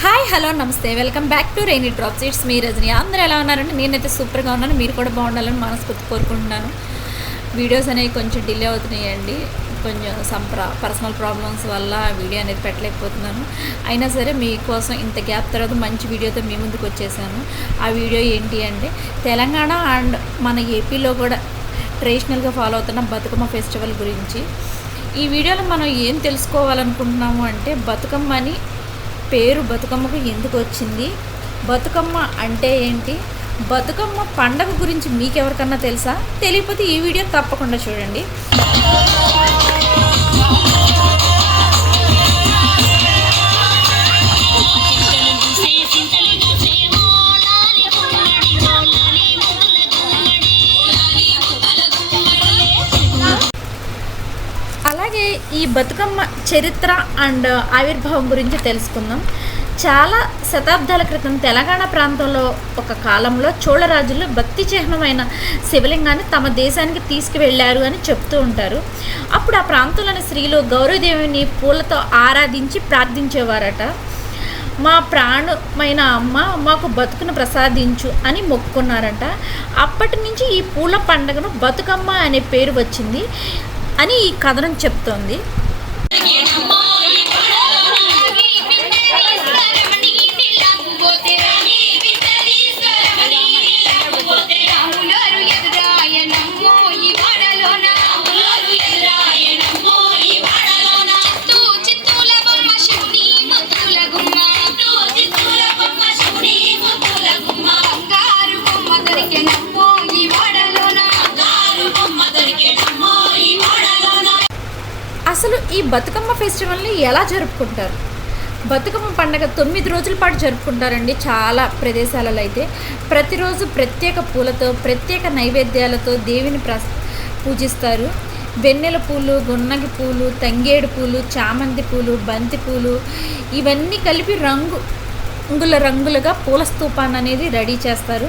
Hi hello నమస్తే welcome back to rainy drops. It's me Rajani. అందరూ ఎలా ఉన్నారంటే నేనైతే సూపర్గా ఉన్నాను. మీరు కూడా బాగుండాలని మనస్ఫూర్తి కోరుకుంటున్నాను. వీడియోస్ అనేవి కొంచెం డిలే అవుతున్నాయండి. కొంచెం పర్సనల్ ప్రాబ్లమ్స్ వల్ల వీడియో అనేది పెట్టలేకపోతున్నాను. అయినా సరే మీకోసం ఇంత గ్యాప్ తర్వాత మంచి వీడియోతో మీ ముందుకు వచ్చేసాను. ఆ వీడియో ఏంటి అంటే తెలంగాణ అండ్ మన ఏపీలో కూడా ట్రెడిషనల్గా ఫాలో అవుతున్న బతుకమ్మ ఫెస్టివల్ గురించి. ఈ వీడియోలో మనం ఏం తెలుసుకోవాలనుకుంటున్నాము అంటే బతుకమ్మని పేరు బతుకమ్మకు ఎందుకు వచ్చింది, బతుకమ్మ అంటే ఏంటి, బతుకమ్మ పండగ గురించి మీకెవరికన్నా తెలుసా? తెలియకపోతే ఈ వీడియో తప్పకుండా చూడండి. అలాగే ఈ బతుకమ్మ చరిత్ర అండ్ ఆవిర్భావం గురించి తెలుసుకుందాం. చాలా శతాబ్దాల క్రితం తెలంగాణ ప్రాంతంలో ఒక కాలంలో చోళరాజులు భక్తి చిహ్నమైన శివలింగాన్ని తమ దేశానికి తీసుకువెళ్ళారు అని చెప్తూ ఉంటారు. అప్పుడు ఆ ప్రాంతంలోని స్త్రీలు గౌరీదేవిని పూలతో ఆరాధించి ప్రార్థించేవారట. మా ప్రాణమైన అమ్మ మాకు బతుకును ప్రసాదించు అని మొక్కుకున్నారట. అప్పటి నుంచి ఈ పూల పండుగను బతుకమ్మ అనే పేరు వచ్చింది అని ఈ కథనం చెప్తోంది. అసలు ఈ బతుకమ్మ ఫెస్టివల్ని ఎలా జరుపుకుంటారు? బతుకమ్మ పండుగ 9 రోజుల పాటు జరుపుకుంటారండి. చాలా ప్రదేశాలలో అయితే ప్రతిరోజు ప్రత్యేక పూలతో ప్రత్యేక నైవేద్యాలతో దేవిని పూజిస్తారు. వెన్నెల పూలు, గున్నగి పూలు, తంగేడు పూలు, చామంతి పూలు, బంతి పూలు ఇవన్నీ కలిపి రంగులుగా పూల స్తూపాన్ని అనేది రెడీ చేస్తారు.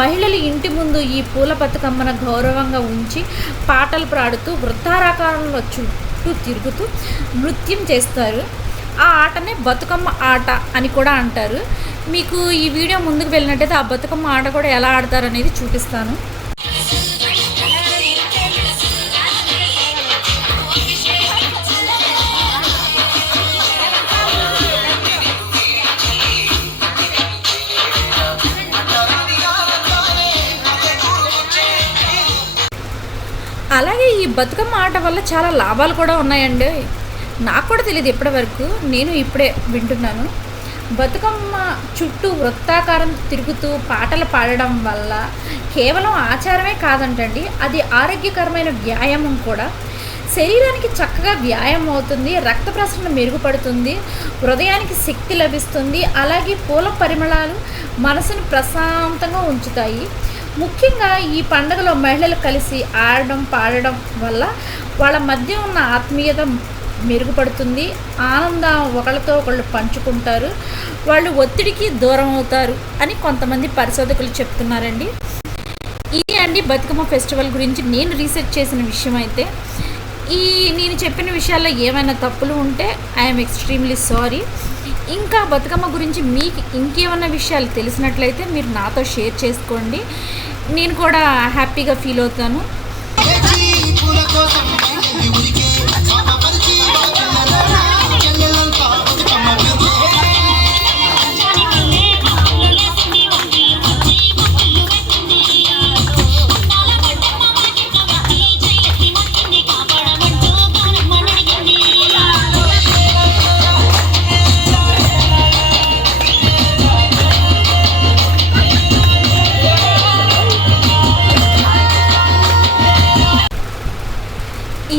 మహిళలు ఇంటి ముందు ఈ పూల బతుకమ్మను గౌరవంగా ఉంచి పాటలు పాడుతూ వృత్తాకారంలో చుట్టూ తిరుగుతూ నృత్యం చేస్తారు. ఆ ఆటనే బతుకమ్మ ఆట అని కూడా అంటారు. మీకు ఈ వీడియో ముందుకు వెళ్ళినట్టయితే ఆ బతుకమ్మ ఆట కూడా ఎలా ఆడతారు అనేది చూపిస్తాను. అలాగే ఈ బతుకమ్మ ఆట వల్ల చాలా లాభాలు కూడా ఉన్నాయండి. నాకు కూడా తెలియదు ఇప్పటి వరకు, నేను ఇప్పుడే వింటున్నాను. బతుకమ్మ చుట్టూ వృత్తాకారం తిరుగుతూ పాటలు పాడడం వల్ల కేవలం ఆచారమే కాదంటండి, అది ఆరోగ్యకరమైన వ్యాయామం కూడా. శరీరానికి చక్కగా వ్యాయామం అవుతుంది, రక్త ప్రసరణ మెరుగుపడుతుంది, హృదయానికి శక్తి లభిస్తుంది. అలాగే పూల పరిమళాలు మనసును ప్రశాంతంగా ఉంచుతాయి. ముఖ్యంగా ఈ పండుగలో మహిళలు కలిసి ఆడడం పాడడం వల్ల వాళ్ళ మధ్య ఉన్న ఆత్మీయత మెరుగుపడుతుంది. ఆనందం ఒకళ్ళతో ఒకళ్ళు పంచుకుంటారు, వాళ్ళు ఒత్తిడికి దూరం అవుతారు అని కొంతమంది పరిశోధకులు చెప్తున్నారండి. ఇది అండి బతుకమ్మ ఫెస్టివల్ గురించి నేను రీసెర్చ్ చేసిన విషయం. అయితే నేను చెప్పిన విషయాల్లో ఏమైనా తప్పులు ఉంటే ఐఎమ్ ఎక్స్ట్రీమ్లీ సారీ. ఇంకా బతుకమ్మ గురించి మీకు ఇంకేమైనా విషయాలు తెలిసినట్లయితే మీరు నాతో షేర్ చేసుకోండి, నేను కూడా హ్యాపీగా ఫీల్ అవుతాను.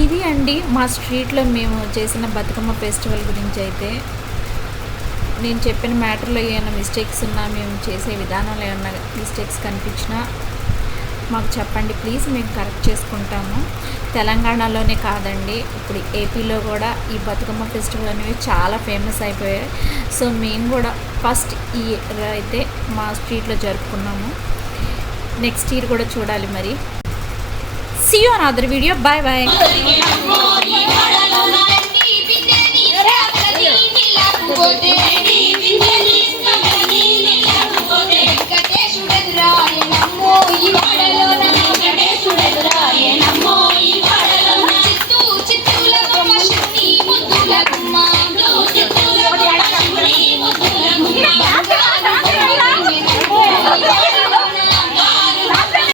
ఇది అండి మా స్ట్రీట్లో మేము చేసిన బతుకమ్మ ఫెస్టివల్ గురించి. అయితే నేను చెప్పిన మ్యాటర్లో ఏమైనా మిస్టేక్స్ ఉన్నా, మేము చేసే విధానంలో ఏమైనా మిస్టేక్స్ కనిపించినా మాకు చెప్పండి ప్లీజ్, మేము కరెక్ట్ చేసుకుంటాము. తెలంగాణలోనే కాదండి, ఇప్పుడు ఏపీలో కూడా ఈ బతుకమ్మ ఫెస్టివల్ అనేవి చాలా ఫేమస్ అయిపోయాయి. సో మేము కూడా ఫస్ట్ ఇయర్ అయితే మా స్ట్రీట్లో జరుపుకున్నాము. నెక్స్ట్ ఇయర్ కూడా చూడాలి మరి. See you on another video. Bye bye.